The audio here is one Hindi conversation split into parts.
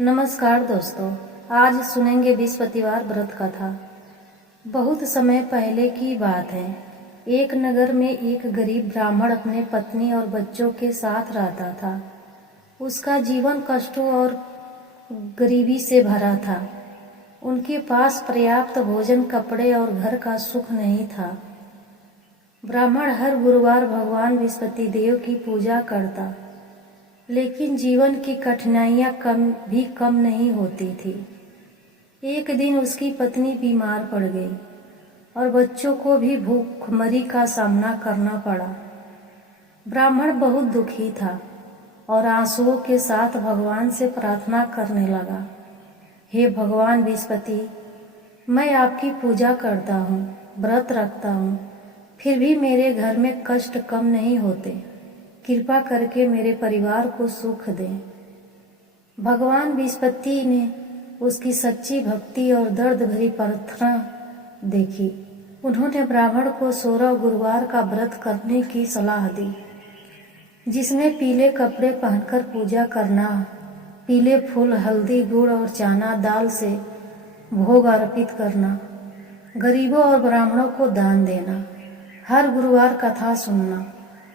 नमस्कार दोस्तों, आज सुनेंगे बृहस्पतिवार व्रत कथा। बहुत समय पहले की बात है। एक नगर में एक गरीब ब्राह्मण अपने पत्नी और बच्चों के साथ रहता था। उसका जीवन कष्टों और गरीबी से भरा था। उनके पास पर्याप्त भोजन, कपड़े और घर का सुख नहीं था। ब्राह्मण हर गुरुवार भगवान बृहस्पति देव की पूजा करता, लेकिन जीवन की कठिनाइयां कम नहीं होती थी। एक दिन उसकी पत्नी बीमार पड़ गई और बच्चों को भी भूखमरी का सामना करना पड़ा। ब्राह्मण बहुत दुखी था और आंसुओं के साथ भगवान से प्रार्थना करने लगा, हे भगवान बृहस्पति, मैं आपकी पूजा करता हूँ, व्रत रखता हूँ, फिर भी मेरे घर में कष्ट कम नहीं होते। कृपा करके मेरे परिवार को सुख दें। भगवान बृहस्पति ने उसकी सच्ची भक्ति और दर्द भरी प्रार्थना देखी। उन्होंने ब्राह्मण को 16 गुरुवार का व्रत करने की सलाह दी, जिसमें पीले कपड़े पहनकर पूजा करना, पीले फूल, हल्दी, गुड़ और चना दाल से भोग अर्पित करना, गरीबों और ब्राह्मणों को दान देना, हर गुरुवार कथा सुनना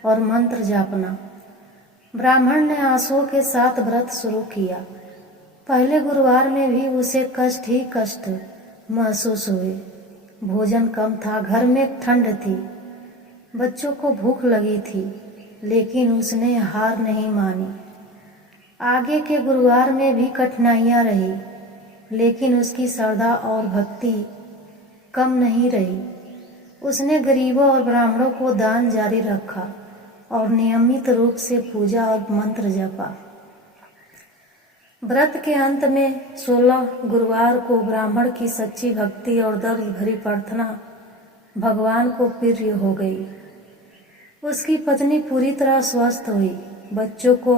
और मंत्र जापना। ब्राह्मण ने आंसुओं के साथ व्रत शुरू किया। पहले गुरुवार में भी उसे कष्ट ही कष्ट महसूस हुए। भोजन कम था, घर में ठंड थी, बच्चों को भूख लगी थी, लेकिन उसने हार नहीं मानी। आगे के गुरुवार में भी कठिनाइयां रही, लेकिन उसकी श्रद्धा और भक्ति कम नहीं रही। उसने गरीबों और ब्राह्मणों को दान जारी रखा और नियमित रूप से पूजा और मंत्र जपा। व्रत के अंत में 16 गुरुवार को ब्राह्मण की सच्ची भक्ति और दर्द भरी प्रार्थना भगवान को प्रिय हो गई। उसकी पत्नी पूरी तरह स्वस्थ हुई, बच्चों को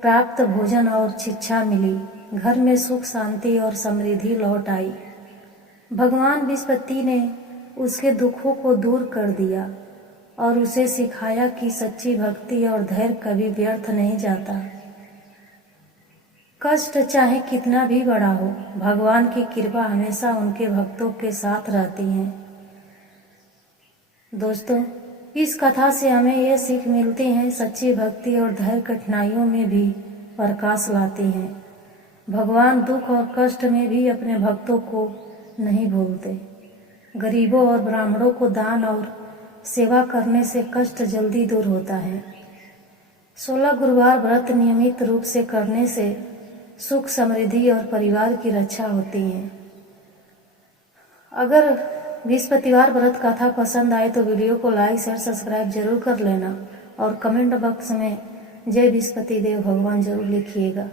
प्राप्त भोजन और शिक्षा मिली, घर में सुख, शांति और समृद्धि लौट आई। भगवान बृहस्पति ने उसके दुखों को दूर कर दिया और उसे सिखाया कि सच्ची भक्ति और धैर्य कभी व्यर्थ नहीं जाता। कष्ट चाहे कितना भी बड़ा हो, भगवान की कृपा हमेशा उनके भक्तों के साथ रहती है। दोस्तों, इस कथा से हमें ये सीख मिलती है, सच्ची भक्ति और धैर्य कठिनाइयों में भी प्रकाश लाती है। भगवान दुख और कष्ट में भी अपने भक्तों को नहीं भूलते। गरीबों और ब्राह्मणों को दान और सेवा करने से कष्ट जल्दी दूर होता है। 16 गुरुवार व्रत नियमित रूप से करने से सुख, समृद्धि और परिवार की रक्षा होती है। अगर बृहस्पतिवार व्रत कथा पसंद आए तो वीडियो को लाइक, शेयर, सब्सक्राइब जरूर कर लेना और कमेंट बॉक्स में जय बृहस्पति देव भगवान जरूर लिखिएगा।